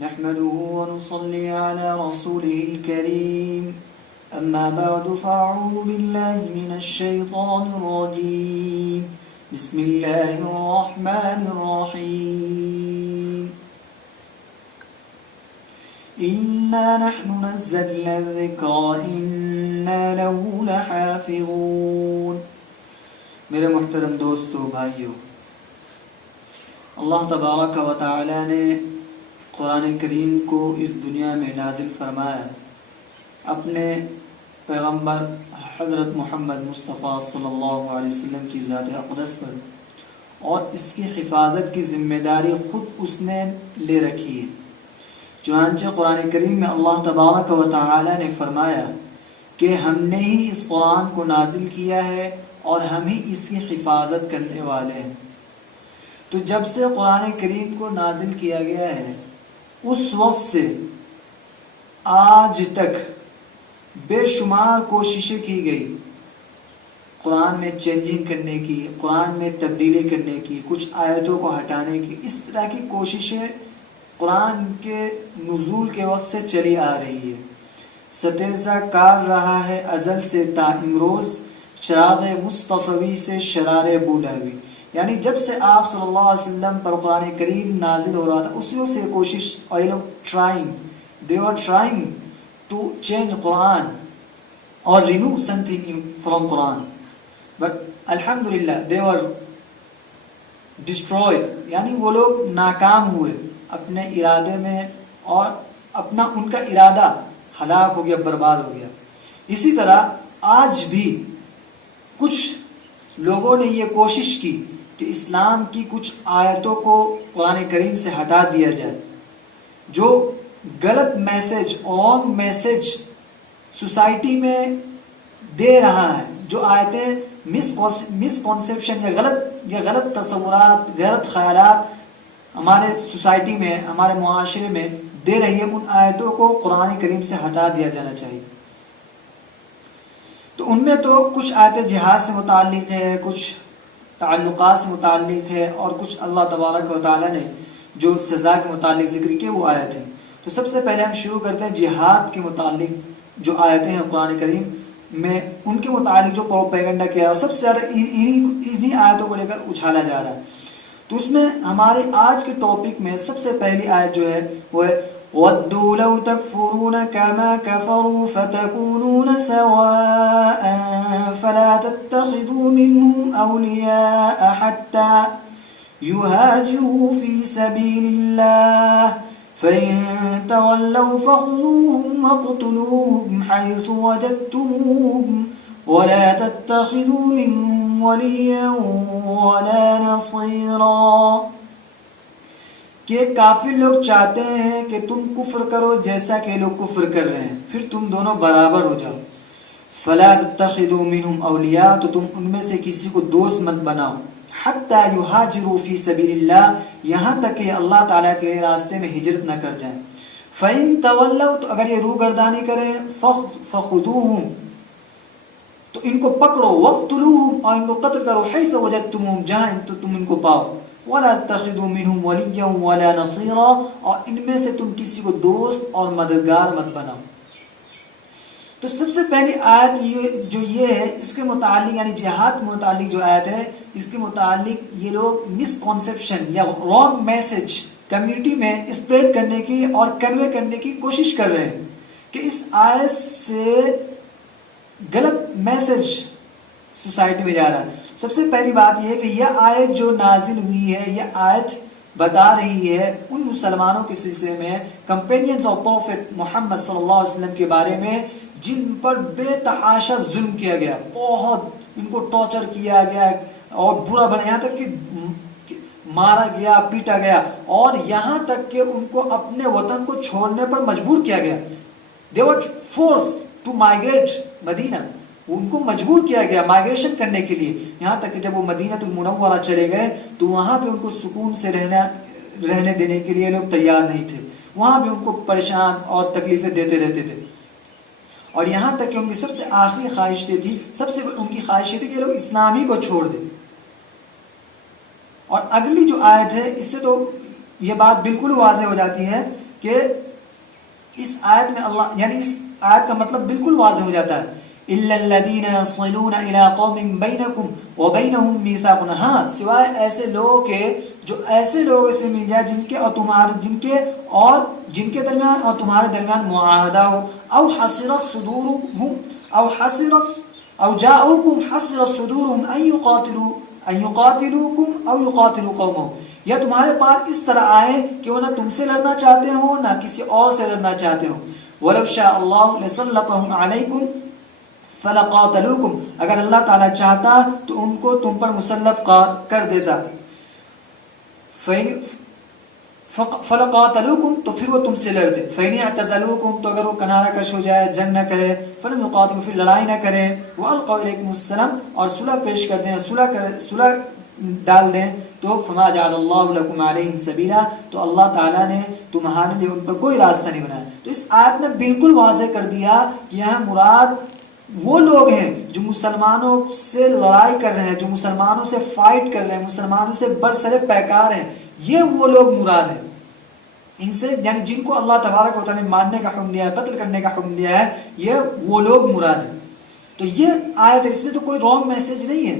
نحمده ونصلي على رسوله الكريم أما بعد فأعوذ بالله من الشيطان الرجيم بسم الله الرحمن الرحيم إنا نحن نزلنا الذكر وإنا له لحافظون. میرے محترم دوستو بھائیو، اللہ تبارک و تعالی نے قرآن کریم کو اس دنیا میں نازل فرمایا اپنے پیغمبر حضرت محمد مصطفیٰ صلی اللہ علیہ وسلم کی ذات اقدس پر، اور اس کی حفاظت کی ذمہ داری خود اس نے لے رکھی ہے. چنانچہ قرآن کریم میں اللہ تبارک و تعالی نے فرمایا کہ ہم نے ہی اس قرآن کو نازل کیا ہے اور ہم ہی اس کی حفاظت کرنے والے ہیں. تو جب سے قرآن کریم کو نازل کیا گیا ہے اس وقت سے آج تک بے شمار کوششیں کی گئی قرآن میں چینجنگ کرنے کی، قرآن میں تبدیلی کرنے کی، کچھ آیتوں کو ہٹانے کی. اس طرح کی کوششیں قرآن کے نزول کے وقت سے چلی آ رہی ہے. ستیزہ کار رہا ہے ازل سے تا امروز، چراغ مصطفی سے شرار بولاوی. یعنی جب سے آپ صلی اللہ علیہ وسلم پر قرآن کریم نازل ہو رہا تھا اس وقت سے کوشش، they were trying to change Quran or remove something from Quran, but alhamdulillah they were destroyed. یعنی وہ لوگ ناکام ہوئے اپنے ارادے میں اور اپنا ان کا ارادہ ہلاک ہو گیا، برباد ہو گیا. اسی طرح آج بھی کچھ لوگوں نے یہ کوشش کی کہ اسلام کی کچھ آیتوں کو قرآن کریم سے ہٹا دیا جائے، جو غلط میسج، رانگ میسج سوسائٹی میں دے رہا ہے، جو آیتیں مس کانسیپشن یا غلط تصورات، غلط خیالات ہمارے سوسائٹی میں، ہمارے معاشرے میں دے رہی ہے، ان آیتوں کو قرآن کریم سے ہٹا دیا جانا چاہیے. تو ان میں تو کچھ آیتیں جہاد سے متعلق ہے، کچھ تعلقات سے متعلق ہے، اور کچھ اللہ تبارک و تعالی نے جو سزا کے متعلق ذکر کیے وہ آیت ہیں. تو سب سے پہلے ہم شروع کرتے ہیں جہاد کے متعلق جو آیتیں ہیں قرآن کریم میں، ان کے متعلق جو پروپیگنڈا کیا ہے اور سب سے زیادہ انہی آیتوں کو لے کر اچھالا جا رہا ہے. تو اس میں ہمارے آج کے ٹاپک میں سب سے پہلی آیت جو ہے وہ ہے وَدُّوا لَوْ تَكْفُرُونَ كَمَا كَفَرُوا فَتَكُونُونَ سَوَاءً فَلَا تَتَّخِذُوا مِنْهُمْ أَوْلِيَاءَ حَتَّى يُهَاجِرُوا فِي سَبِيلِ اللَّهِ فَإِن تَوَلَّوْا فَخُذُوهُمْ وَاقْتُلُوهُمْ حَيْثُ وَجَدتُّمُوهُمْ وَلَا تَتَّخِذُوا مِنْهُمْ وَلِيًّا وَلَا نَصِيرًا. کہ کافر لوگ چاہتے ہیں کہ تم کفر کرو جیسا کہ لوگ کفر کر رہے ہیں، پھر تم دونوں برابر ہو جاؤ. فَلَا تَتَّخِذُوا مِنْهُمْ أَوْلِيَاءَ، تو تم ان میں سے کسی کو دوست مت بناؤ. حَتَّى يُهَاجِرُوا فِي سَبِيلِ اللَّهِ، یہاں تک کہ اللہ تعالیٰ کے راستے میں ہجرت نہ کر جائیں. فَإِن تَوَلَّوْا، تو اگر یہ روگردانی کریں، فَخُذُوهُمْ، تو ان کو پکڑو، وَاقْتُلُوهُمْ، اور ان کو قتل کرو، حَيْثُ وَجَدتُّمُوهُمْ، جہاں تم ان کو پاؤ. وَلَا تَتَّخِذُوا مِنْهُمْ وَلِيًّا وَلَا نَصِيرًا، اور ان میں سے تم کسی کو دوست اور مددگار مت بناؤ. تو سب سے پہلی آیت جو یہ ہے اس کے متعلق، یعنی جہاد کے متعلق جو آیت ہے اس کے متعلق یہ لوگ مس کانسیپشن یا رانگ میسج کمیونٹی میں اسپریڈ کرنے کی اور کنوے کرنے کی کوشش کر رہے ہیں کہ اس آیت سے غلط میسج سوسائٹی میں جا رہا ہے. سب سے پہلی بات یہ ہے کہ یہ آیت جو نازل ہوئی ہے، یہ آیت بتا رہی ہے ان مسلمانوں کے سلسلے میں، کمپینینز آف پروفٹ محمد صلی اللہ علیہ وسلم کے بارے میں، جن پر بے تحاشا ظلم کیا گیا، بہت ان کو ٹارچر کیا گیا اور برا بنا، یہاں تک کہ مارا گیا، پیٹا گیا، اور یہاں تک کہ ان کو اپنے وطن کو چھوڑنے پر مجبور کیا گیا. they were forced to migrate مدینہ، ان کو مجبور کیا گیا مائگریشن کرنے کے لیے. یہاں تک کہ جب وہ مدینہ المنورہ چلے گئے تو وہاں پہ ان کو سکون سے رہنے دینے کے لیے لوگ تیار نہیں تھے، وہاں بھی ان کو پریشان اور تکلیفیں دیتے رہتے تھے. اور یہاں تک کہ ان کی سب سے آخری خواہش یہ تھی، سب سے ان کی خواہش یہ تھی کہ لوگ اسلامی کو چھوڑ دیں. اور اگلی جو آیت ہے اس سے تو یہ بات بالکل واضح ہو جاتی ہے کہ اس آیت میں اللہ یعنی اس آیت کا مطلب بالکل واضح ہو جاتا ہے الا الذين يصلون الى قوم بينكم وبينهم ميثاق، ہاں سوائے ایسے لوگوں کے جو ایسے لوگوں سے مل جائے جن کے اور جن کے درمیان اور تمہارے درمیان معاہدہ ہو، او حسرت صدورهم او جاءوكم حسرت صدورهم ان يقاتلوكم او يقاتلوا قومهم، یا تمہارے پاس اس طرح آئے کہ وہ نہ تم سے لڑنا چاہتے ہو نہ کسی اور سے لڑنا چاہتے ہو. وَلَوْ شَاءَ اللَّهُ لَسَلَّطَهُمْ عَلَيْكُمْ فَلَقَاتَلُوكُمْ، اگر اللہ تعالیٰ چاہتا تو ان کو تم پر مسلط کر دیتا. فَلَقَاتَلُوكُمْ تو پھر وہ تم سے لڑتے. فَإِنِ اعْتَزَلُوكُمْ تو اگر وہ کنارہ کش ہو جائے، جنگ نہ کرے، فَلَمْ يُقَاتِلُوا پھر لڑائی نہ کرے، وَأَلْقَوْا إِلَيْكُمُ السَّلَامَ اور صلح پیش کر دیں، صلح ڈال دیں، تو فما جعل اللہ لکم علیہم سبیلا تو اللہ تعالیٰ نے تمہارے لیے ان پر کوئی راستہ نہیں بنایا. تو اس آیت نے بالکل واضح کر دیا کہ یہاں مراد وہ لوگ ہیں جو مسلمانوں سے لڑائی کر رہے ہیں، جو مسلمانوں سے فائٹ کر رہے ہیں، مسلمانوں سے برسر پیکار ہیں، یہ وہ لوگ مراد ہیں. ان سے یعنی جن کو اللہ تبارک و تعالیٰ نے ماننے کا حکم دیا ہے، قتل کرنے کا حکم دیا ہے، یہ وہ لوگ مراد ہیں. تو یہ آیت ہے، اس میں تو کوئی رانگ میسج نہیں ہے،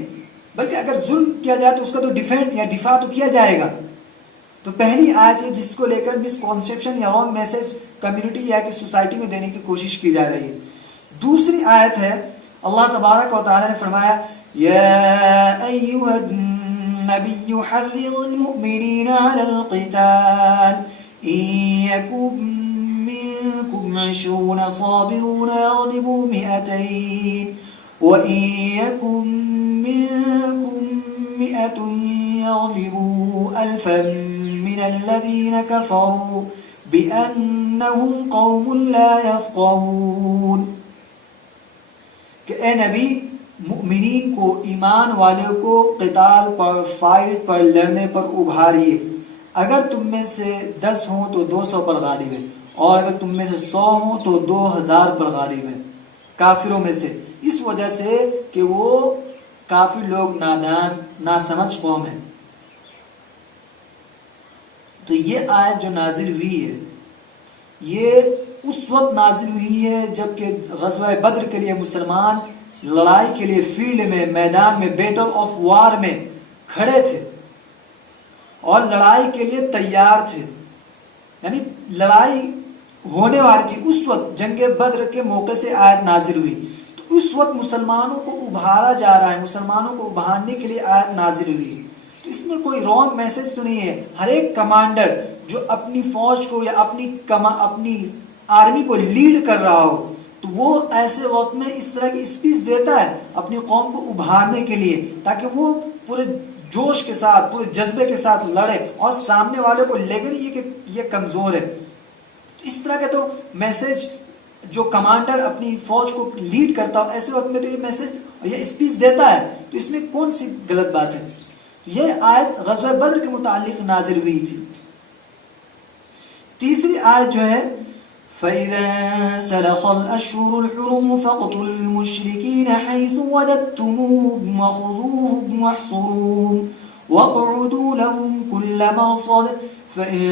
بلکہ اگر ظلم کیا جائے تو اس کا تو ڈیفینڈ یا دفاع تو کیا جائے گا. تو پہلی آیت ہے جس کو لے کر مس کانسیپشن یا رانگ میسج کمیونٹی یا کہ سوسائٹی میں دینے کی کوشش کی جا رہی ہے. دوسری آیت ہے اللہ تبارک و تعالی نے فرمایا یا ایھا النبی حرض المؤمنین علی القتال ان یکن منکم 20 صابرون یغلبوا 200 وَإِن يَكُن مِّنكُم 100 يَغْلِبُوا أَلْفًا مِّنَ الَّذِينَ كَفَرُوا بِأَنَّهُمْ قَوْمٌ لَّا يَفْقَهُونَ کہ اے نبی مؤمنین کو، ایمان والوں کو قتال پر، فائٹ پر، لڑنے پر ابھاریے. اگر تم میں سے 10 ہوں تو 200 پر غالب ہے، اور اگر تم میں سے 100 ہوں تو 2000 پر غالب ہے کافروں میں سے، اس وجہ سے کہ وہ کافی لوگ نادان ناسمجھ قوم ہیں. تو یہ آیت جو نازل ہوئی ہے یہ اس وقت نازل ہوئی ہے جب کہ غزوہ بدر کے لیے مسلمان لڑائی کے لیے فیلڈ میں، میدان میں، بیٹل آف وار میں کھڑے تھے اور لڑائی کے لیے تیار تھے، یعنی لڑائی ہونے والی تھی. اس وقت جنگ بدر کے موقع سے آیت نازل ہوئی. تو اس وقت مسلمانوں کو ابھارا جا رہا ہے، مسلمانوں کو ابھارنے کے لیے آیت نازل ہوئی. اس میں کوئی رانگ میسج تو نہیں ہے. ہر ایک کمانڈر جو اپنی فوج کو یا اپنی آرمی کو لیڈ کر رہا ہو تو وہ ایسے وقت میں اس طرح کی اسپیچ دیتا ہے اپنی قوم کو ابھارنے کے لیے، تاکہ وہ پورے جوش کے ساتھ، پورے جذبے کے ساتھ لڑے اور سامنے والے کو لگے نہیں کہ یہ کمزور ہے. اس طرح کا تو میسج جو کمانڈر اپنی فوج کو لیڈ کرتا ہو ایسے وقت میں تو یہ میسج اور یہ اسپیچ دیتا ہے، تو اس میں کون سی غلط بات ہے؟ یہ آیت غزوہ بدر کے متعلق نازل ہوئی تھی. تیسری آیت جو ہے فَإِذَا سَلَخَ الْأَشْهُرُ الْحُرُمُ فَاقْتُلُوا الْمُشْرِكِينَ حَيْثُ وَجَدتُّمُوهُمْ وَخُذُوهُمْ وَاحْصُرُوهُمْ وَاقْعُدُوا لَهُمْ كُلَّ مَرْصَدٍ فَإِن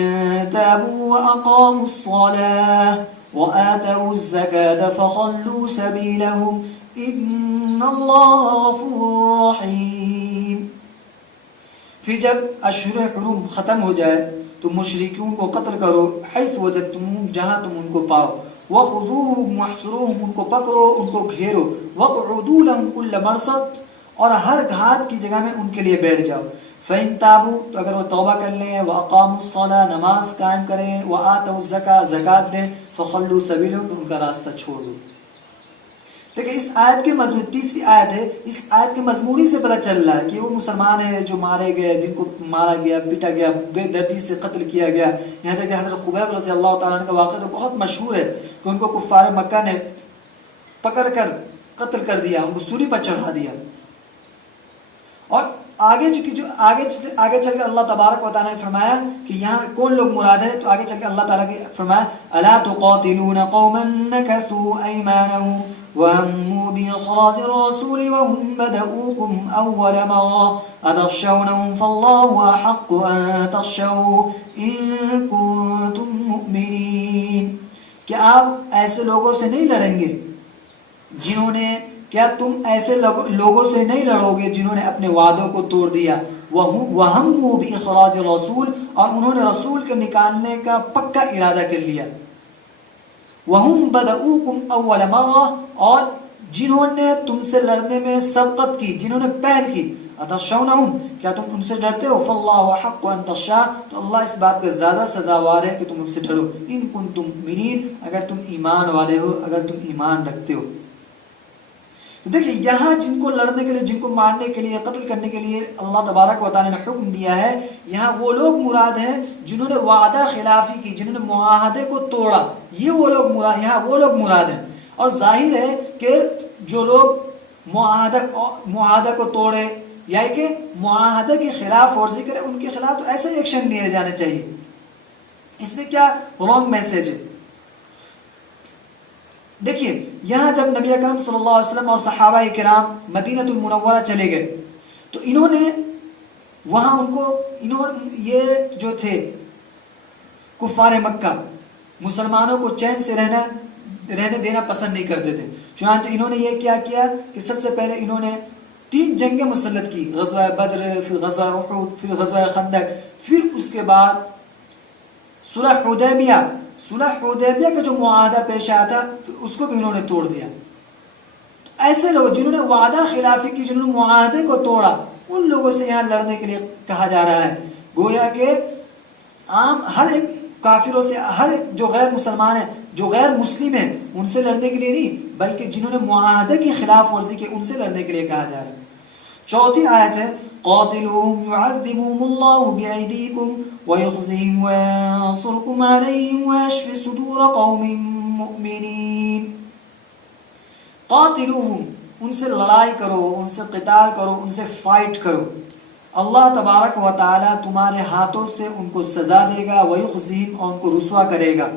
تَابُوا وَأَقَامُوا الصَّلَاةَ وَآتَوُا الزَّكَاةَ فَخَلُّوا سَبِيلَهُمْ إِنَّ اللَّهَ غَفُورٌ رَّحِيمٌ. پھر جب اشہر حرم ختم ہو جائے تو مشرکین کو قتل کرو، حیث وجدتموہم جہاں تم ان کو پاؤ، وخذوہم واحصروہم ان کو پکڑو، ان کو گھیرو، وقعدوا لہم کل مرصد اور ہر گھات کی جگہ میں ان کے لیے بیٹھ جاؤ. فإن تابوا تو اگر وہ توبہ کر لیں، وأقاموا الصلاة نماز قائم کریں، وآتوا الزکاة زکات دیں، فخلوا سبیلہم ان کا راستہ چھوڑ دو. دیکھیں اس آیت کے مضمون، تیسری آیت ہے، اس آیت کے مضمون سے پتہ چل رہا ہے کہ وہ مسلمان ہیں جو مارے گئے، جن کو مارا گیا، پیٹا گیا، بے دردی سے قتل کیا گیا. یہاں سے کہ حضرت خبیب رضی اللہ تعالیٰ عنہ کا واقعہ تو بہت مشہور ہے کہ ان کو کفار مکہ نے پکڑ کر قتل کر دیا، ان کو سولی پر چڑھا دیا. اور آگے چل کر اللہ تبارک و تعالیٰ نے فرمایا کہ یہاں کون لوگ مراد ہے، تو آگے چل کر اللہ تعالیٰ نے فرمایا الا تقاتلون قوما نكثوا ايمانهم وهموا بإخراج الرسول وهم بدؤوكم أول مرة أتخشونهم فالله أحق أن تخشوه إن كنتم مؤمنين. کیا آپ ایسے لوگوں سے نہیں لڑیں گے جنہوں نے کیا تم ایسے لوگوں سے نہیں لڑو گے جنہوں نے اپنے وعدوں کو توڑ دیا. وَهَمُّوا بِإِخْرَاجِ الرَّسُولِ اور انہوں نے رسول کے نکالنے کا پکا ارادہ کر لیا. وَهُمْ بَدَؤُوكُمْ أَوَّلَ مَرَّةٍ اور جنہوں نے تم سے لڑنے میں سبقت کی، جنہوں نے پہل کی. أَتَخْشَوْنَهُمْ کیا تم ان سے ڈرتے ہو؟ فَاللَّهُ أَحَقُّ أَن تَخْشَاهُ تو اللہ اس بات کا زیادہ سزاوار ہے کہ تم ان سے ڈرو. إِن كُنتُم مُؤْمِنِينَ اگر تم ایمان والے ہو، اگر تم ایمان رکھتے ہو. تو دیکھیں یہاں جن کو لڑنے کے لیے، جن کو مارنے کے لیے، قتل کرنے کے لیے اللہ تبارک و تعالی نے حکم دیا ہے، یہاں وہ لوگ مراد ہیں جنہوں نے وعدہ خلافی کی، جنہوں نے معاہدے کو توڑا. یہ وہ لوگ مراد، یہاں وہ لوگ مراد ہیں. اور ظاہر ہے کہ جو لوگ معاہدہ کو توڑے یا کہ معاہدے کی خلاف ورزی کرے، ان کے خلاف تو ایسے ایکشن لیے جانے چاہیے. اس میں کیا رانگ میسج ہے؟ دیکھیے یہاں جب نبی اکرم صلی اللہ علیہ وسلم اور صحابہ کرام مدینہ المنورہ چلے گئے تو انہوں نے وہاں یہ جو تھے کفار مکہ مسلمانوں کو چین سے رہنے دینا پسند نہیں کرتے تھے. چنانچہ انہوں نے یہ کیا کہ سب سے پہلے انہوں نے 3 جنگیں مسلط کی، غزوہ بدر، پھر غزوہ احد، پھر غزوہ خندق، پھر اس کے بعد صلح حدیبیہ کا جو معاہدہ پیش آیا تھا اس کو بھی انہوں نے توڑ دیا. ایسے لوگ جنہوں نے وعدہ خلافی کی، جنہوں نے معاہدے کو توڑا، ان لوگوں سے یہاں لڑنے کے لیے کہا جا رہا ہے. گویا کہ عام ہر ایک کافروں سے، ہر ایک جو غیر مسلمان ہیں، جو غیر مسلم ہیں، ان سے لڑنے کے لیے نہیں، بلکہ جنہوں نے معاہدے کی خلاف ورزی کی ان سے لڑنے کے لیے کہا جا رہا ہے. چوتھی آیت ہے قاتلوہم یعذبہم اللہ بأیدیکم ویخزہم وینصرکم علیہم ویشفی صدور قوم مؤمنین. قاتلوہم ان سے لڑائی کرو، ان سے قتال کرو، ان سے فائٹ کرو. اللہ تبارک و تعالی تمہارے ہاتھوں سے ان کو سزا دے گا، ویخزہم اور ان کو رسوا کرے گا،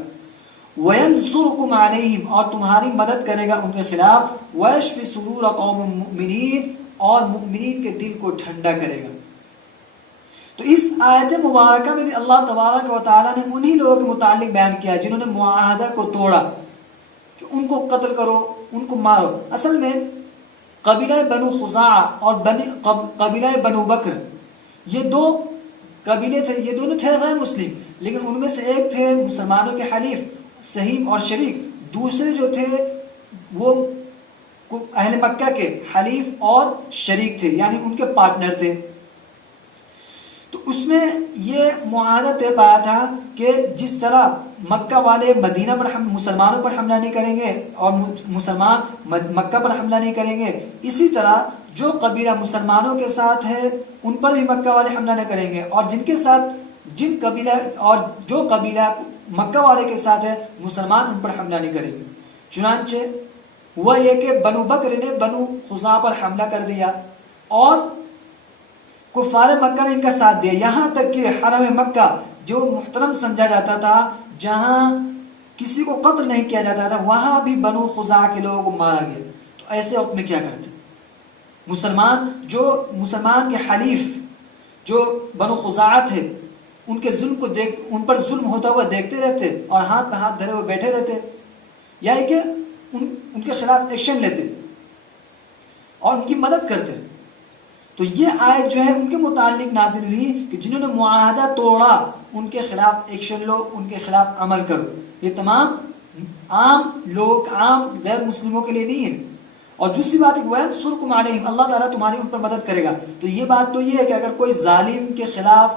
وینصرکم علیہم اور تمہاری مدد کرے گا ان کے خلاف، ویشفی صدور قوم مؤمنین اور مؤمنین کے دل کو ٹھنڈا کرے گا. تو اس آیت مبارکہ میں بھی اللہ تبارک و تعالیٰ نے انہی لوگوں کے متعلق بیان کیا جنہوں نے معاہدہ کو توڑا کہ ان کو قتل کرو، ان کو مارو. اصل میں قبیلہ بنو خزاعہ اور قبیلہ بنو بکر یہ 2 قبیلے تھے، یہ دونوں تھے غیر مسلم، لیکن ان میں سے ایک تھے مسلمانوں کے حلیف سہیم اور شریک، دوسرے جو تھے وہ اہل مکہ کے حلیف اور شریک تھے، یعنی ان کے پارٹنر تھے. تو اس میں یہ معاہدہ طے پایا تھا کہ جس طرح مکہ والے مدینہ پر مسلمانوں پر حملہ نہیں کریں گے اور مسلمان مکہ پر حملہ نہیں کریں گے، اسی طرح جو قبیلہ مسلمانوں کے ساتھ ہے ان پر بھی مکہ والے حملہ نہیں کریں گے، اور جو قبیلہ مکہ والے کے ساتھ ہے مسلمان ان پر حملہ نہیں کریں گے. چنانچہ ہوا یہ کہ بنو بکر نے بنو خزاعہ پر حملہ کر دیا اور کفار مکہ نے ان کا ساتھ دیا، یہاں تک کہ حرم مکہ جو محترم سمجھا جاتا تھا، جہاں کسی کو قتل نہیں کیا جاتا تھا، وہاں بھی بنو خزاعہ کے لوگوں کو مارا گیا. تو ایسے وقت میں کیا کرتے؟ مسلمان کے حلیف جو بنو خزاعہ تھے ان کے ظلم کو ان پر ظلم ہوتا ہوا دیکھتے رہتے اور ہاتھ پہ ہاتھ دھرے ہوئے بیٹھے رہتے، یا کہ ان کے خلاف ایکشن لیتے اور ان کی مدد کرتے. تو یہ آیت جو ہے ان کے متعلق نازل ہوئی کہ جنہوں نے معاہدہ توڑا ان کے خلاف ایکشن لو، ان کے خلاف عمل کرو. یہ تمام عام لوگ، عام غیر مسلموں کے لیے نہیں ہے. اور دوسری بات ہے وَيَنْصُرْكُمْ عَلَيْهِمْ اللہ تعالیٰ تمہاری ان پر مدد کرے گا. تو یہ بات تو یہ ہے کہ اگر کوئی ظالم کے خلاف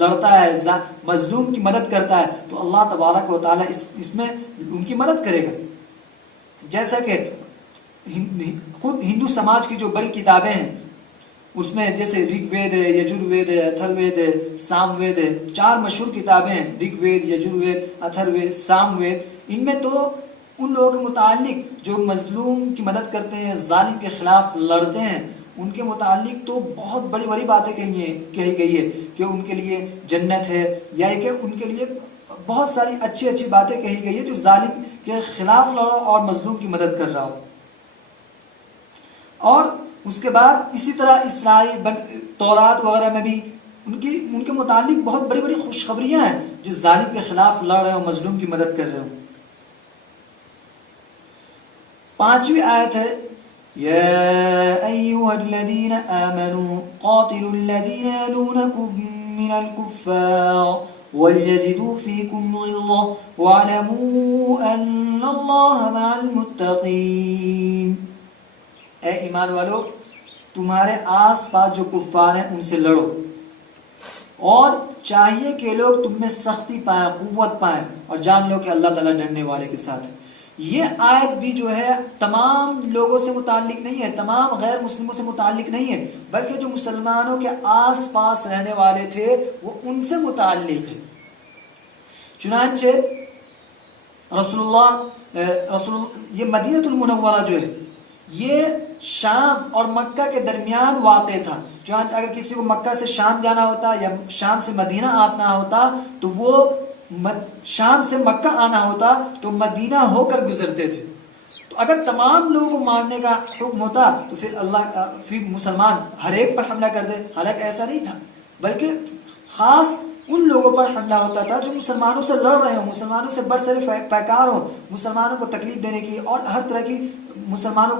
لڑتا ہے، مظلوم کی مدد کرتا ہے، تو اللہ تبارک و تعالیٰ اس میں ان کی مدد کرے گا. جیسا کہ خود ہندو سماج کی جو بڑی کتابیں ہیں اس میں جیسے رگ وید ہے، یجر وید ہے، اتھر وید ہے، سام وید ہے، 4 مشہور کتابیں ہیں، رگ وید، یجر وید، اتھر وید، سام وید. ان میں تو ان لوگوں کے متعلق جو مظلوم کی مدد کرتے ہیں، ظالم کے خلاف لڑتے ہیں، ان کے متعلق تو بہت بڑی بڑی باتیں کہی گئی ہے کہ ان کے لیے جنت ہے، یا کہ ان کے لیے بہت ساری اچھی اچھی باتیں کہی گئی ہے جو ظالم کے خلاف لڑو اور مظلوم کی مدد کر رہا ہو. اور اس کے بعد اسی طرح اسرائیل تورات وغیرہ میں بھی ان کے متعلق بہت بڑی بڑی خوشخبریاں ہیں جو ظالم کے خلاف لڑ رہے ہو، مظلوم کی مدد کر رہے ہو. 5ویں آیت ہے یا ایھا الذین آمنوا قاتلوا الذین یلونکم من الکفار وَلْيَجِدُوا فِيكُمْ غِلظَةً وَاعْلَمُوا أَنَّ اللَّهَ مَعَ الْمُتَّقِينَ. اے ایمان والو، تمہارے آس پاس جو کفار ہیں ان سے لڑو، اور چاہیے کہ لوگ تم میں سختی پائیں، قوت پائیں، اور جان لو کہ اللہ تعالیٰ ڈرنے والے کے ساتھ ہے. یہ آیت بھی جو ہے تمام لوگوں سے متعلق نہیں ہے، تمام غیر مسلموں سے متعلق نہیں ہے، بلکہ جو مسلمانوں کے آس پاس رہنے والے تھے وہ ان سے متعلق ہے. چنانچہ یہ مدینہ المنورہ جو ہے یہ شام اور مکہ کے درمیان واقع تھا. چنانچہ اگر کسی کو مکہ سے شام جانا ہوتا یا شام سے مدینہ آنا ہوتا تو وہ شام سے مکہ آنا ہوتا تو مدینہ ہو کر گزرتے تھے. تو اگر تمام لوگوں کو مارنے کا حکم ہوتا تو پھر مسلمان ہر ایک پر حملہ کر دے. حالانکہ ایسا نہیں تھا، بلکہ خاص ان لوگوں پر حملہ ہوتا تھا جو مسلمانوں سے لڑ رہے ہوں، مسلمانوں سے برسر پیکار ہوں، مسلمانوں کو تکلیف دینے کی اور ہر طرح کی مسلمانوں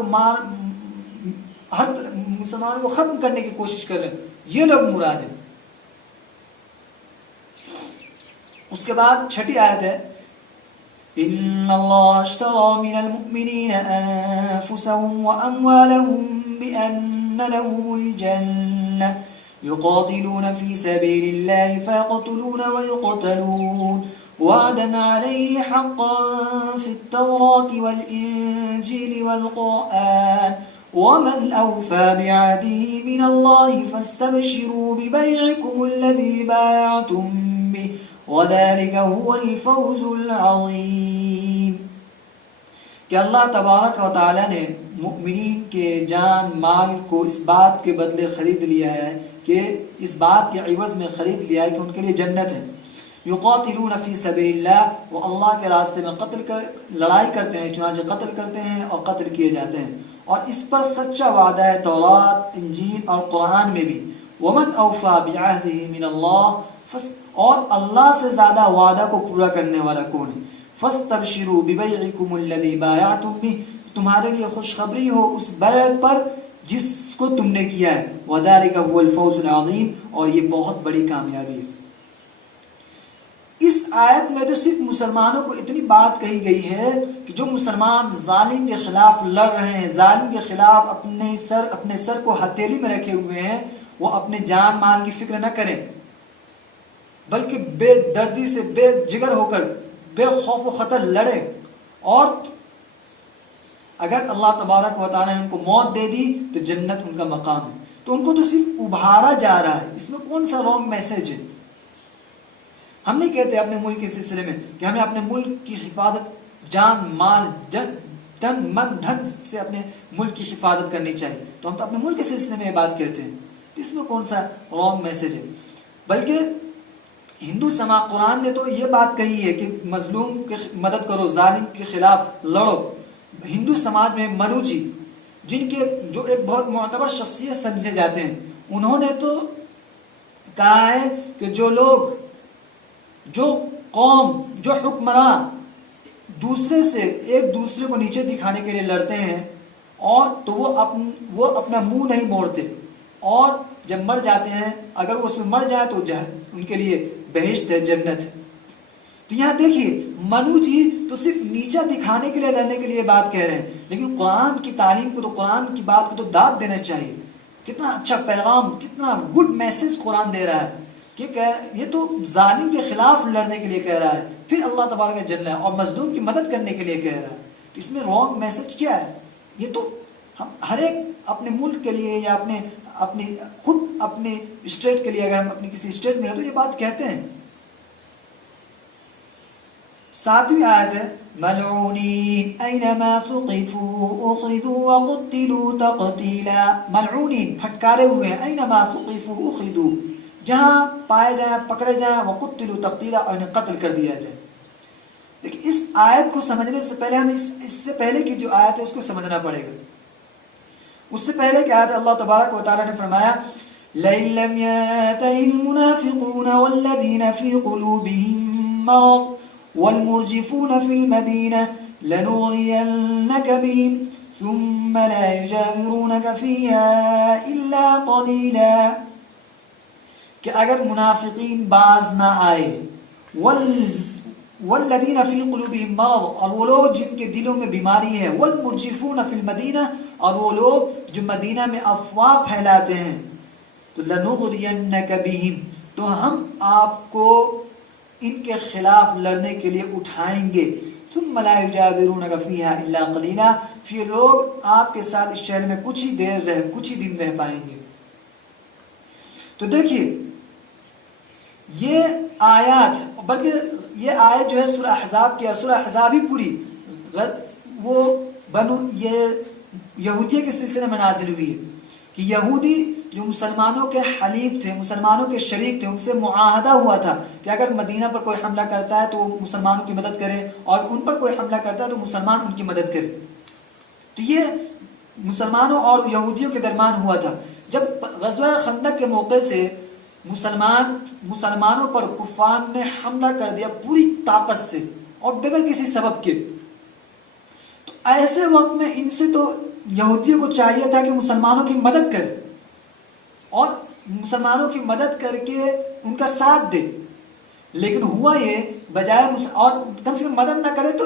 کو ختم کرنے کی کوشش کر رہے ہیں. یہ لوگ مراد ہیں. اس کے بعد 6 آیت ہے ان اللہ اشترى من المؤمنین انفسهم واموالهم بان لهم الجنة يقاتلون في سبيل الله فيقتلون ويقتلون وعدا عليه حقا في التوراة والإنجيل والقرآن ومن أوفى بعهده من الله فاستبشروا ببيعكم الذي بايعتم به وذلك هو الفوز العظيم. کہ اللہ تبارک و تعالی نے مؤمنین کے جان مال کو اس بات کے بدلے خرید لیا ہے، کہ اس بات کے عوض میں خرید لیا ہے کہ ان کے لیے جنت ہے. یقاتلون فی سبیل اللہ، وہ اللہ کے راستے میں لڑائی کرتے ہیں، چنانچہ قتل کرتے ہیں اور قتل کیے جاتے ہیں، اور اس پر سچا وعدہ ہے تورات، انجیل اور قرآن میں بھی. ومن اوفی بعہدہ من اللہ، اور اللہ سے زیادہ وعدہ کو پورا کرنے والا کون ہے. فاستبشروا ببیعکم الذی بایعتم بہ، تمہارے لیے خوشخبری ہو اس بیعت پر جس کو تم نے کیا ہے. وذالک هو الفوز العظیم، اور یہ بہت بڑی کامیابی ہے. اس آیت میں تو صرف مسلمانوں کو اتنی بات کہی گئی ہے کہ جو مسلمان ظالم کے خلاف لڑ رہے ہیں، ظالم کے خلاف اپنے سر کو ہتھیلی میں رکھے ہوئے ہیں، وہ اپنے جان مال کی فکر نہ کریں، بلکہ بے دردی سے بے جگر ہو کر بے خوف و خطر لڑے. اور اگر اللہ تبارک و تعالیٰ نے ان کو موت دے دی تو جنت ان کا مقام ہے. تو ان کو تو صرف ابھارا جا رہا ہے. اس میں کون سا رانگ میسج ہے؟ ہم نہیں کہتے اپنے ملک کے سلسلے میں کہ ہمیں اپنے ملک کی حفاظت جان مال تن من دھن سے اپنے ملک کی حفاظت کرنی چاہیے، تو ہم تو اپنے ملک کے سلسلے میں یہ بات کہتے ہیں. اس میں کون سا رانگ میسج ہے؟ بلکہ ہندو سماج قرآن نے تو یہ بات کہی ہے کہ مظلوم کی مدد کرو، ظالم کے خلاف لڑو. ہندو سماج میں منو جی، جن کے جو ایک بہت معتبر شخصیت سمجھے جاتے ہیں، انہوں نے تو کہا ہے کہ جو قوم جو حکمران ایک دوسرے کو نیچے دکھانے کے لیے لڑتے ہیں اور تو وہ اپنا منہ نہیں موڑتے، اور جب مر جاتے ہیں اگر وہ اس میں مر جائے تو ان کے لیے بہشت ہے، جنت ہے. تو یہاں دیکھیے منو جی تو صرف نیچا دکھانے کے لیے لڑنے کے لیے بات کہہ رہے ہیں، لیکن قرآن کی تعلیم کو تو قرآن کی بات کو تو داد دینا چاہیے. کتنا اچھا پیغام، کتنا گڈ میسج قرآن دے رہا ہے کہ یہ تو ظالم کے خلاف لڑنے کے لیے کہہ رہا ہے، پھر اللہ تبارک جل ہے اور مظلوم کی مدد کرنے کے لیے کہہ رہا ہے. تو اس میں رانگ میسج کیا ہے؟ یہ تو ہم ہر ایک اپنے ملک کے لیے یا اپنے اسٹیٹ کے لیے، اگر ہم اپنی کسی اسٹیٹ میں رہتے تو یہ بات کہتے ہیں. 7ویں آیت ہے ملعونین اینما ثقفوا اخذوا وقتلوا تقتیلا. ملعونین پھٹکارے ہوئے ہیں، اینما ثقفوا اخذوا، جہاں پائے جائیں پکڑے جائیں، وقتلوا تقتیلا، اور انہیں قتل کر دیا جائے. لیکن اس آیت کو سمجھنے سے پہلے ہم اس سے پہلے کی جو آیت ہے اس کو سمجھنا پڑے گا. اس سے پہلے کی آیت اللہ تبارک و تعالیٰ نے فرمایا لَئِن لَّمْ يَنتَهِ الْمُنَافِقُونَ وَالَّذِينَ فِي قُلُوبِهِم مَّرَضٌ وَالْمُرْجِفُونَ فِي الْمَدِينَةِ لَنُغْرِيَنَّكَ بِهِمْ ثُمَّ لَا يُجَاوِرُونَكَ فِيهَا إِلَّا قَلِيلًا، کہ اگر منافقین باز نہ آئے، والذین فی قلوبہم مرض، اور وہ لوگ جن کے دلوں میں بیماری ہے، والمرجفون فی المدینہ، اور وہ لوگ جو مدینہ میں افواہ پھیلاتے ہیں، تو لنغرینک بہم، تو ہم آپ کو ان کے خلاف لڑنے کے لیے اٹھائیں گے، ثم لا یجاورونک فیہا الا قلیلا، پھر لوگ آپ کے ساتھ اس شہر میں کچھ ہی دن رہ پائیں گے۔ تو دیکھیے یہ آیات، بلکہ یہ آیت جو ہے سورہ احزاب کی، سورہ احزاب ہی پوری وہ یہ یہودیہ کے سلسلے میں نازل ہوئی ہے کہ یہودی جو مسلمانوں کے حلیف تھے، مسلمانوں کے شریک تھے، ان سے معاہدہ ہوا تھا کہ اگر مدینہ پر کوئی حملہ کرتا ہے تو وہ مسلمانوں کی مدد کرے، اور ان پر کوئی حملہ کرتا ہے تو مسلمان ان کی مدد کرے۔ تو یہ مسلمانوں اور یہودیوں کے درمیان ہوا تھا۔ جب غزوہ خندق کے موقع سے مسلمانوں پر کفار نے حملہ کر دیا پوری طاقت سے اور بغیر کسی سبب کے، تو ایسے وقت میں ان سے تو یہودیوں کو چاہیے تھا کہ مسلمانوں کی مدد کرے اور مسلمانوں کی مدد کر کے ان کا ساتھ دے، لیکن ہوا یہ بجائے اور کم سے کم مدد نہ کرے تو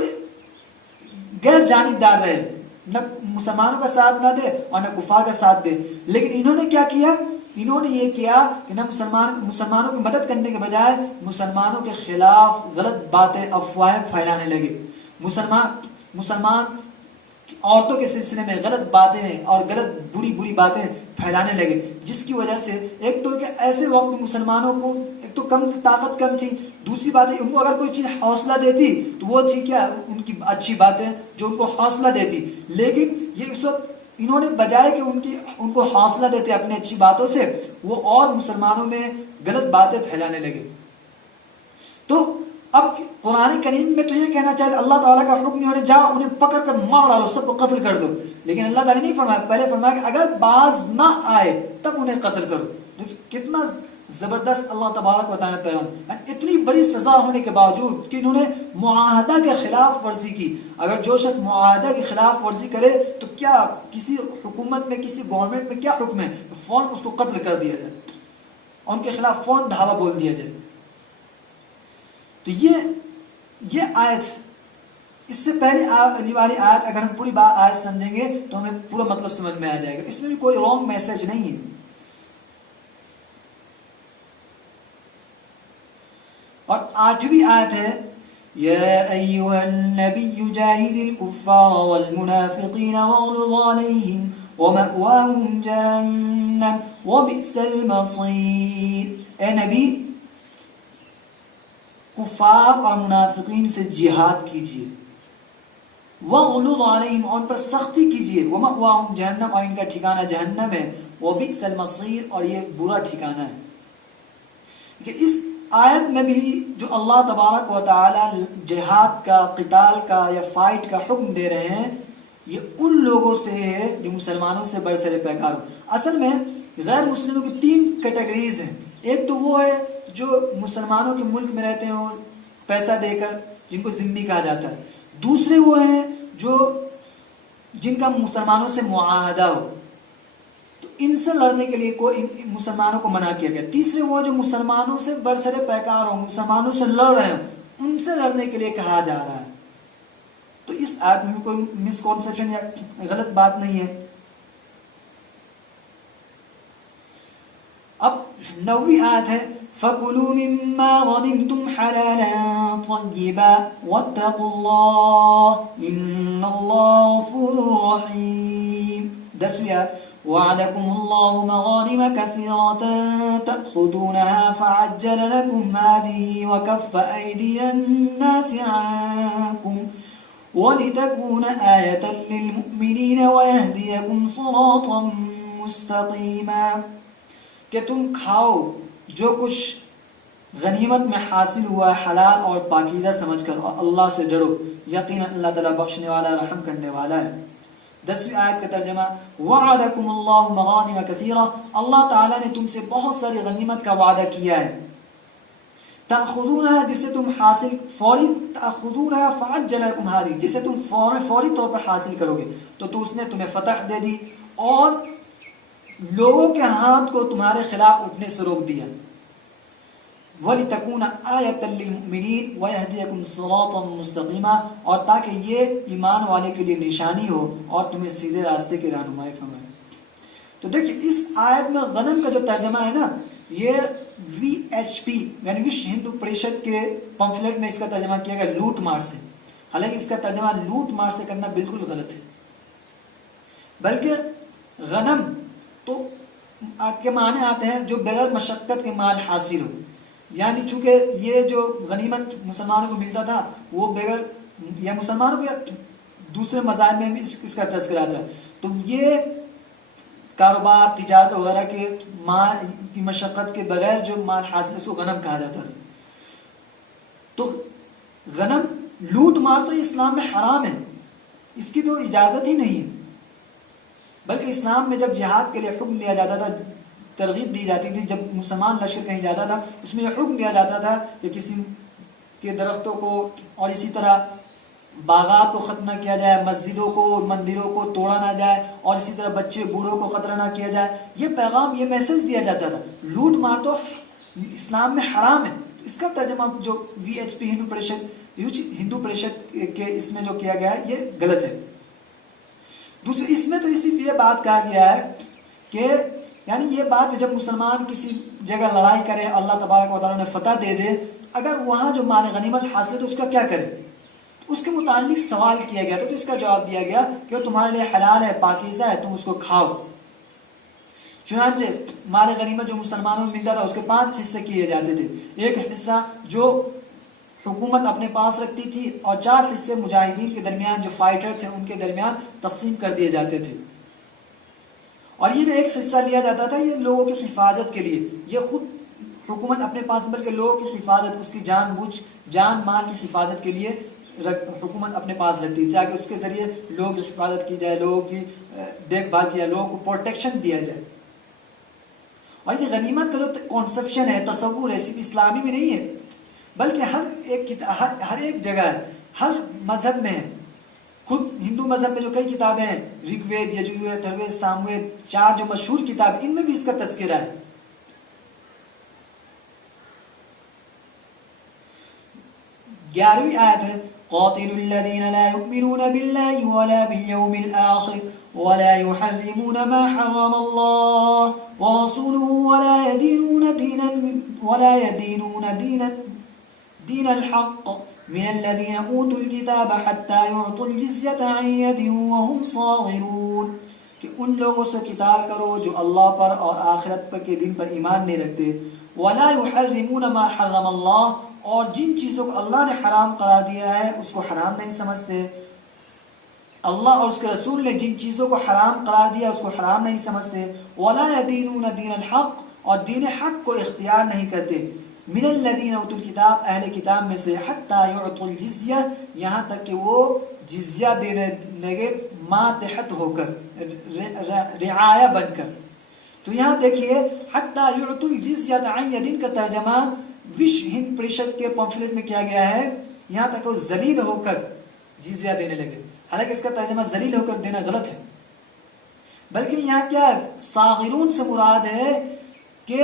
غیر جانبدار رہے، نہ مسلمانوں کا ساتھ نہ دے اور نہ کفار کا ساتھ دے۔ لیکن انہوں نے کیا کیا؟ انہوں نے یہ کیا کہ نہ مسلمانوں کی مدد کرنے کے بجائے مسلمانوں کے خلاف غلط باتیں، افواہیں پھیلانے لگے، مسلمان عورتوں کے سلسلے میں غلط باتیں اور غلط بری باتیں پھیلانے لگے، جس کی وجہ سے ایک تو کہ ایسے وقت میں مسلمانوں کو ایک تو طاقت کم تھی، دوسری بات ان کو اگر کوئی چیز حوصلہ دیتی تو وہ تھی کیا؟ ان کی اچھی باتیں جو ان کو حوصلہ دیتی، لیکن یہ اس وقت انہوں نے بجائے کہ ان کو حوصلہ دیتے اپنی اچھی باتوں سے، وہ اور مسلمانوں میں غلط باتیں پھیلانے لگے۔ تو اب قرآن کریم میں تو یہ کہنا چاہتے اللہ تعالیٰ کا حکم نہیں ہونے جا انہیں پکڑ کر مار ڈالو، سب کو قتل کر دو، لیکن اللہ تعالیٰ نہیں فرمایا، پہلے فرمایا کہ اگر باز نہ آئے تب انہیں قتل کرو۔ کتنا زبردست اللہ تبارک و تعالیٰ نے پیغام، اتنی بڑی سزا ہونے کے باوجود کہ انہوں نے معاہدہ کے خلاف ورزی کی۔ اگر جو شخص معاہدہ کی خلاف ورزی کرے تو کیا کسی حکومت میں، کسی گورنمنٹ میں کیا حکم ہے؟ فوراً اس کو قتل کر دیا جائے اور ان کے خلاف فوراً دھاوا بول دیا جائے۔ تو یہ آیت، اس سے پہلے والی آیت اگر ہم پوری بات آیت سمجھیں گے تو ہمیں پورا مطلب سمجھ میں آ جائے گا، اس میں بھی کوئی رانگ میسج نہیں ہے۔ اور 8ویں آیت ہے یا ایھا النبی جاہد الکفار والمنافقین واغلظ علیہم ومأواہم جہنم وبئس المصیر۔ اے نبی کفار اور منافقین سے جہاد کیجیے، وَغْلُظْ عَلَيْهِمْ، اور ان پر سختی کیجیے، وَمَأْوَاهُمْ جہنم، اور ان کا ٹھکانہ جہنم ہے، وَبِئْسَ الْمَصِيرُ، اور یہ برا ٹھکانہ ہے۔ کہ اس آیت میں بھی جو اللہ تبارک و تعالی جہاد کا، قتال کا یا فائٹ کا حکم دے رہے ہیں، یہ ان لوگوں سے ہے جو مسلمانوں سے برسر پیکار ہو۔ اصل میں غیر مسلموں کی 3 کیٹیگریز ہیں۔ ایک تو وہ ہے جو مسلمانوں کے ملک میں رہتے ہیں پیسہ دے کر، جن کو ذمہ کہا جاتا ہے۔ دوسرے وہ ہیں جن کا مسلمانوں سے معاہدہ ہو، تو ان سے لڑنے کے لیے کوئی مسلمانوں کو منع کیا گیا۔ تیسرے وہ جو مسلمانوں سے برسر پیکار ہو، مسلمانوں سے لڑ رہے ہیں، ان سے لڑنے کے لیے کہا جا رہا ہے۔ تو اس آیت میں کوئی مسکنسیپشن یا غلط بات نہیں ہے۔ اب 9ویں آیت ہے فَكُلُوا مِمَّا غَنِمْتُمْ حَلَالًا طَيِّبًا وَاتَّقُوا اللَّهَ إِنَّ اللَّهَ غَفُورٌ رَحِيمٌ۔ 10ویں آیت وَعَدَكُمُ اللَّهُ مَغَانِمَ كَثِيرَةً تَأْخُذُونَهَا فَعَجَّلَ لَكُمْ هَٰذِهِ وَكَفَّ أَيْدِيَ النَّاسِ عَنكُمْ وَلِتَكُونَ آيَةً لِّلْمُؤْمِنِينَ وَيَهْدِيَكُمْ صِرَاطًا مُّسْتَقِيمًا، کہ تم کھاؤ جو کچھ غنیمت میں حاصل ہوا ہے حلال اور پاکیزہ سمجھ کر، اور اللہ سے ڈرو، یقیناً اللہ تعالیٰ بخشنے والا رحم کرنے والا ہے۔ 10ویں آیت کا ترجمہ وعدکم اللہ مغانم کثیرہ، اللہ تعالیٰ نے تم سے بہت ساری غنیمت کا وعدہ کیا ہے، تأخذونها جسے تم حاصل فوری تأخذونها فعجل لكم هذه جسے تم فوری طور پر حاصل کرو گے، تو اس نے تمہیں فتح دے دی اور لوگوں کے ہاتھ کو تمہارے خلاف اٹھنے سے روک دیا، وَلِتَكُونَ آیَةً لِلْمُؤْمِنِينَ وَيَهْدِيَكُمْ صِرَاطًا مُسْتَقِيمًا، اور تاکہ یہ ایمان والے کے لیے نشانی ہو اور تمہیں سیدھے راستے کی رہنمائی فرمائے۔ تو دیکھیں اس آیت میں غنم کا جو ترجمہ ہے نا، یہ VHP یعنی وشو ہندو پریشد کے پمفلٹ میں اس کا ترجمہ کیا گیا لوٹ مار سے، حالانکہ اس کا ترجمہ لوٹ مار سے کرنا بالکل غلط ہے، بلکہ غنم تو آپ کے معنی آتے ہیں جو بغیر مشقت کے مال حاصل ہو، یعنی چونکہ یہ جو غنیمت مسلمانوں کو ملتا تھا وہ بغیر یا مسلمانوں کے دوسرے مذاہب میں بھی اس کا تذکرہ تھا، تو یہ کاروبار تجارت وغیرہ کے مال کی مشقت کے بغیر جو مال حاصل اس کو غنم کہا جاتا ہے۔ تو غنم لوٹ مار تو اسلام میں حرام ہے، اس کی تو اجازت ہی نہیں ہے، بلکہ اسلام میں جب جہاد کے لیے حکم دیا جاتا تھا، ترغیب دی جاتی تھی، جب مسلمان لشکر کہیں جاتا تھا اس میں یہ حکم دیا جاتا تھا کہ کسی کے درختوں کو اور اسی طرح باغات کو ختم نہ کیا جائے، مسجدوں کو مندروں کو توڑا نہ جائے، اور اسی طرح بچے بوڑھوں کو قتل نہ کیا جائے، یہ پیغام یہ میسج دیا جاتا تھا۔ لوٹ مار تو اسلام میں حرام ہے، اس کا ترجمہ جو VHP ہندو پریشد کے اس میں جو کیا گیا ہے یہ غلط ہے۔ دوسرے اس میں تو اسی یہ بات کہا گیا ہے کہ یعنی یہ بات جب مسلمان کسی جگہ لڑائی کرے، اللہ تبارک و تعالیٰ نے فتح دے دے، اگر وہاں جو مال غنیمت حاصل ہے تو اس کا کیا کرے، اس کے متعلق سوال کیا گیا، تو اس کا جواب دیا گیا کہ وہ تمہارے لیے حلال ہے، پاکیزہ ہے، تم اس کو کھاؤ۔ چنانچہ مال غنیمت جو مسلمانوں میں ملتا تھا اس کے 5 حصے کیے جاتے تھے، ایک حصہ جو حکومت اپنے پاس رکھتی تھی اور 4 حصے مجاہدین کے درمیان جو فائٹر تھے ان کے درمیان تقسیم کر دیے جاتے تھے، اور یہ جو ایک حصہ لیا جاتا تھا یہ لوگوں کی حفاظت کے لیے، یہ خود حکومت اپنے پاس بلکہ لوگوں کی حفاظت، اس کی جان مال کی حفاظت کے لیے حکومت اپنے پاس رکھتی تھی، تاکہ اس کے ذریعے لوگوں کی حفاظت کی جائے، لوگوں کی دیکھ بھال کی جائے، لوگوں کو پروٹیکشن دیا جائے۔ اور یہ غنیمت کا جو کانسیپشن ہے، تصور ہے، صرف اسلامی میں نہیں ہے بلکہ ہر ایک جگہ ہے، ہر مذہب میں ہے۔ خود ہندو مذہب میں جو کئی کتابیں ہیں، رگ وید، یجوروید، اتھروید، ساموید، 4 جو مشہور کتاب، ان میں بھی اس کا تذکرہ ہے۔ 11ویں آیت ہے قاتلوا الذين لا يؤمنون بالله ولا باليوم الآخر ولا يحرمون ما حرم الله ورسوله ولا يدينون دين الحق من الذين اوتوا الكتاب حتى يعطوا الجزية عن يد وهم صاغرون، کہ ان لوگوں سے قتال کرو جو اللہ پر اور آخرت پر کے دن پر ایمان نہیں رکھتے، ولا يحرمون ما حرم اللہ، اور جن چیزوں کو اللہ نے حرام قرار دیا ہے اس کو حرام نہیں سمجھتے، اللہ اور اس کے رسول نے جن چیزوں کو حرام قرار دیا اس کو حرام نہیں سمجھتے، ولا يدينون دين الحق، اور دین حق کو اختیار نہیں کرتے، من الذین اوتوا الکتاب، اہل کتاب میں سے، حتی یعطوا الجزیہ، یہاں تک کہ وہ جزیہ دینے لگے، ماتحت ہو کر، رعایہ بن کر۔ تو یہاں دیکھیے حتی یعطوا الجزیہ عن ید کا ترجمہ وشو ہند پریشد کے پمفلٹ میں کیا گیا ہے، یہاں تک وہ ذلیل ہو کر جزیہ دینے لگے، حالانکہ اس کا ترجمہ ذلیل ہو کر دینا غلط ہے، بلکہ یہاں کیا ہے، صاغرون سے مراد ہے کہ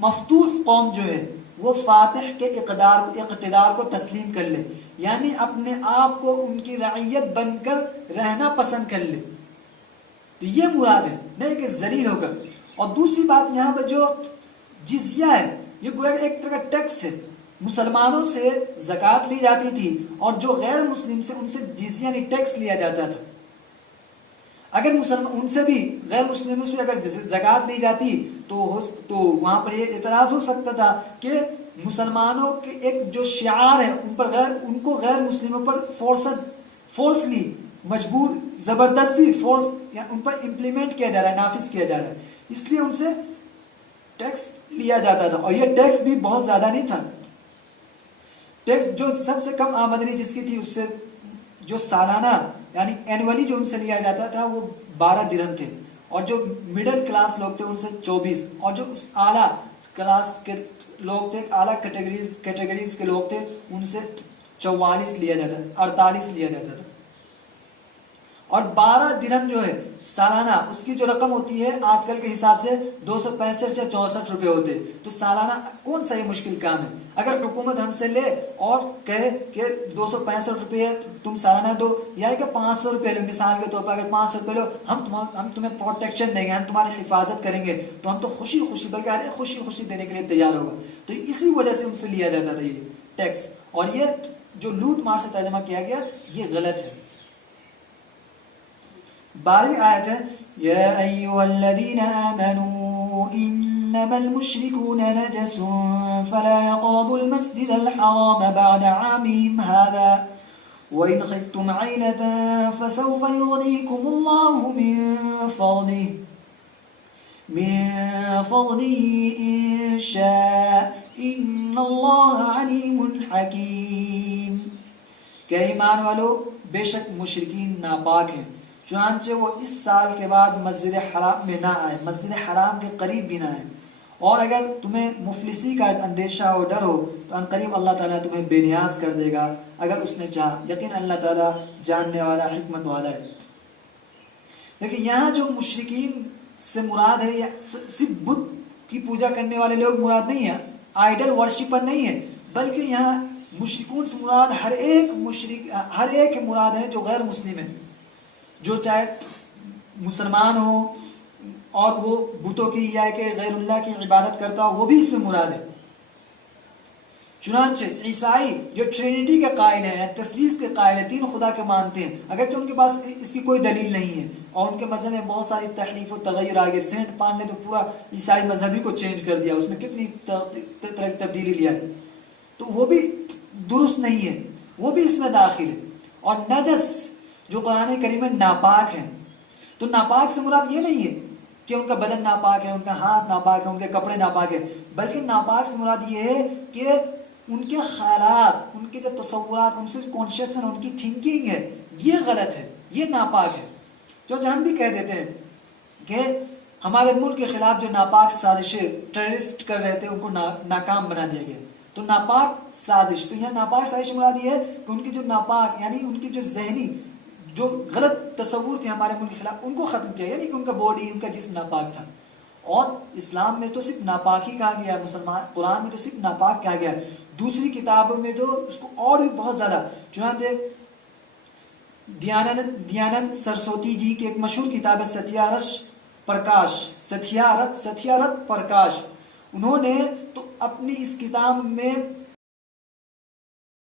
مفتوح قوم جو ہے وہ فاتح کے اقتدار کو تسلیم کر لے، یعنی اپنے آپ کو ان کی رعیت بن کر رہنا پسند کر لے، تو یہ مراد ہے، نہیں کہ ذلیل ہو کر۔ اور دوسری بات یہاں پہ جو جزیہ ہے یہ گویا ایک طرح کا ٹیکس ہے، مسلمانوں سے زکوٰۃ لی جاتی تھی اور جو غیر مسلم سے ان سے جزیہ یعنی ٹیکس لیا جاتا تھا، اگر ان سے بھی غیر مسلموں سے اگر زکوٰۃ لی جاتی تو وہاں پر یہ اعتراض ہو سکتا تھا کہ مسلمانوں کے ایک جو شعار ہے ان کو غیر مسلموں پر فورسلی مجبور زبردستی فورس ان پر امپلیمنٹ کیا جا رہا ہے، نافذ کیا جا رہا ہے، اس لیے ان سے ٹیکس لیا جاتا تھا، اور یہ ٹیکس بھی بہت زیادہ نہیں تھا۔ ٹیکس جو سب سے کم آمدنی جس کی تھی اس سے جو سالانہ یعنی اینولی جو ان سے لیا جاتا تھا وہ 12 درہم تھے، اور جو مڈل کلاس لوگ تھے ان سے 24، اور جو اعلیٰ کلاس کے لوگ تھے، اعلیٰ کیٹیگریز کے لوگ تھے، ان سے 44 لیا جاتا تھا، 48 لیا جاتا تھا۔ اور 12 درہم جو ہے سالانہ، اس کی جو رقم ہوتی ہے آج کل کے حساب سے 265 سے 64 روپے ہوتے، تو سالانہ کون سا یہ مشکل کام ہے؟ اگر حکومت ہم سے لے اور کہے کہ 265 روپے تم سالانہ دو، یا کہ 500 روپے لو، مثال کے طور پر اگر 500 روپے لو، ہم تمہیں پروٹیکشن دیں گے، ہم تمہاری حفاظت کریں گے، تو ہم تو خوشی بلکہ ارے خوشی دینے کے لیے تیار ہوگا۔ تو اسی وجہ سے ان سے لیا جاتا تھا یہ ٹیکس، اور یہ جو لوٹ مار سے ترجمہ کیا گیا یہ غلط ہے۔ 12ویں آیت ہے، یا ایھا الذین آمنوا انما المشرکون نجس فلا يقربوا المسجد الحرام بعد عامهم هذا وإن خفتم عیلة فسوف یغنیکم اللہ من فضله ان شاء ان اللہ علیم حکیم۔ کہ ایمان والو، بے شک مشرکین ناپاک ہیں، چنانچہ وہ اس سال کے بعد مسجد حرام میں نہ آئے، مسجد حرام کے قریب بھی نہ آئے، اور اگر تمہیں مفلسی کا اندیشہ اور ڈر ہو تو ان قریب اللہ تعالیٰ تمہیں بے نیاز کر دے گا اگر اس نے چاہا، یقین اللہ تعالیٰ جاننے والا حکمت والا ہے۔ لیکن یہاں جو مشرکین سے مراد ہے، صرف بت کی پوجا کرنے والے لوگ مراد نہیں ہیں، آئیڈل ورشپر نہیں ہے، بلکہ یہاں مشرکون سے مراد ہر ایک مراد ہے جو غیر مسلم ہے، جو چاہے مسلمان ہو اور وہ بتوں کی یا کہ غیر اللہ کی عبادت کرتا ہو، وہ بھی اس میں مراد ہے۔ چنانچہ عیسائی جو ٹرینٹی کے قائل ہیں، تثلیث کے قائل ہیں، تین خدا کے مانتے ہیں، اگرچہ ان کے پاس اس کی کوئی دلیل نہیں ہے، اور ان کے مذہب میں بہت ساری تحریف و تغیر آ گئی۔ سینٹ پال نے تو پورا عیسائی مذہبی کو چینج کر دیا، اس میں کتنی طرح کی تبدیلی لیا ہے، تو وہ بھی درست نہیں ہے، وہ بھی اس میں داخل ہے۔ اور نجس جو قرآن کریم میں ناپاک ہے، تو ناپاک سے مراد یہ نہیں ہے کہ ان کا بدن ناپاک ہے، ان کا ہاتھ ناپاک ہے، ان کے کپڑے ناپاک ہے، بلکہ ناپاک سے مراد یہ ہے کہ ان کے خیالات، ان کے جو تصورات، ان سے کانسیپشن، ان کی تھنکنگ ہے، یہ غلط ہے، یہ ناپاک ہے۔ جو ہم بھی کہہ دیتے ہیں کہ ہمارے ملک کے خلاف جو ناپاک سازشیں ٹیررسٹ کر رہے تھے ان کو ناکام بنا دیا گیا، تو ناپاک سازش، تو یہاں ناپاک سازش مراد یہ ہے کہ ان کی جو ناپاک، یعنی ان کی جو ذہنی جو غلط تصور تھے ہمارے ملک کے خلاف، ان کو ختم کیا، یعنی کہ ان کا باڈی، ان کا جسم ناپاک تھا۔ اور اسلام میں تو صرف ناپاک ہی کہا گیا ہے، مسلمان قرآن میں تو صرف ناپاک کہا گیا ہے، دوسری کتابوں میں تو اس کو اور بھی بہت زیادہ، چنانچہ دیانند سرسوتی جی کی ایک مشہور کتاب ہے ستیارت پرکاش، انہوں نے تو اپنی اس کتاب میں